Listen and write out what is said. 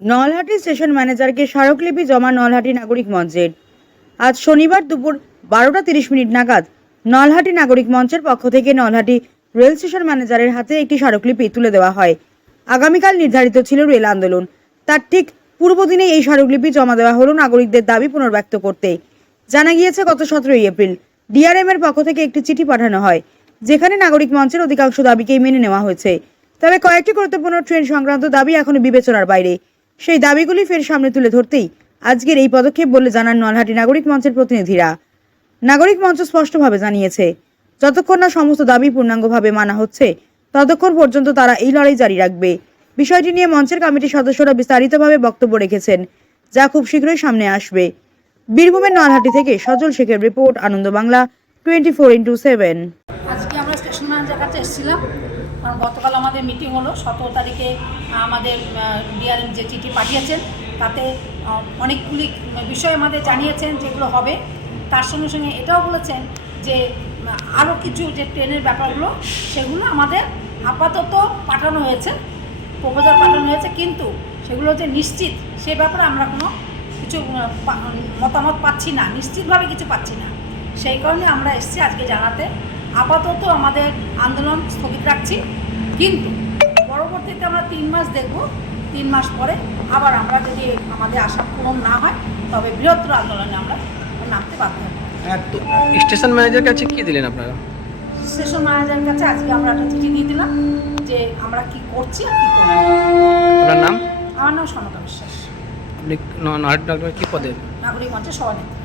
Nalhati station ম্যানেজারকে স্মারকলিপি জমা নলহাটি নাগরিক মঞ্চের। আজ শনিবার দুপুর 12:30 নাগাদ নলহাটি নাগরিক মঞ্চের পক্ষ থেকে নলহাটি রেল স্টেশন ম্যানেজারের হাতে একটি স্মারকলিপি তুলে দেওয়া হয়। আগামীকাল নির্ধারিত ছিল রেল আন্দোলন, তার ঠিক পূর্বদিনে এই স্মারকলিপি জমা দেওয়া হলো নাগরিকদের দাবি পুনর্ব্যক্ত করতে। জানা গিয়েছে, গত 17 এপ্রিল ডিআরএম এর পক্ষ থেকে একটি চিঠি পাঠানো হয়, যেখানে নাগরিক মঞ্চের অধিকাংশ দাবিকেই মেনে নেওয়া হয়েছে। তবে কয়েকটি গুরুত্বপূর্ণ ট্রেন সংক্রান্ত দাবি এখনো বিবেচনার বাইরে। সেই দাবিগুলি ফের সামনে তুলে ধরতেই আজকের এই পদক্ষেপ বলে জানান নলহাটি নাগরিক মঞ্চের প্রতিনিধিরা। নাগরিক মঞ্চ স্পষ্টভাবে জানিয়েছে, যতক্ষণ না সমস্ত দাবি পূর্ণাঙ্গভাবে মানা হচ্ছে ততক্ষণ পর্যন্ত তারা এই লড়াই জারি রাখবে। বিষয়টি নিয়ে মঞ্চের কমিটির সদস্যরা বিস্তারিতভাবে বক্তব্য রেখেছেন, যা খুব শীঘ্রই সামনে আসবে। বীরভূমের নলহাটি থেকে সজল শেখের রিপোর্ট, আনন্দ বাংলা 24/7। আজকে আমরা স্টেশন ম্যানেজারের কাছে এসেছিলাম, কারণ গতকাল আমাদের মিটিং হলো। 17 তারিখে আমাদের ডিআরএম যে চিঠি পাঠিয়েছেন তাতে অনেকগুলি বিষয় আমাদের জানিয়েছেন যেগুলো হবে। তার সঙ্গে সঙ্গে এটাও বলেছেন যে আরও কিছু যে ট্রেনের ব্যাপারগুলো সেগুলো আমাদের আপাতত পাঠানো হয়েছে, প্রপোজাল পাঠানো হয়েছে, কিন্তু সেগুলো যে নিশ্চিত সে ব্যাপারে আমরা কোনো কিছু মতামত পাচ্ছি না, নিশ্চিতভাবে কিছু পাচ্ছি না। সেই কারণে আমরা এসেছি আজকে জানাতে। আপাতত আমাদের আন্দোলন স্থগিত রাখছি, কিন্তু পরবর্তীতে আমরা 3 মাস দেখব। 3 মাস পরে আবার আমরা যদি আমাদের আশা পূরণ না হয় তবে বৃহত্তর আন্দোলনে আমরা নামতে বাধ্য হব। স্টেশন ম্যানেজারের কাছে কি দিলেন আপনারা? স্টেশন ম্যানেজারের কাছে আজকে আমরা একটা চিঠি দিয়ে দিলাম যে আমরা কি করছি আর কি করব। আপনার নাম? আমার নাম সনকা বিশ্বাস, আপনি কি পদে? নাগরিক মঞ্চের সভানেত্রী।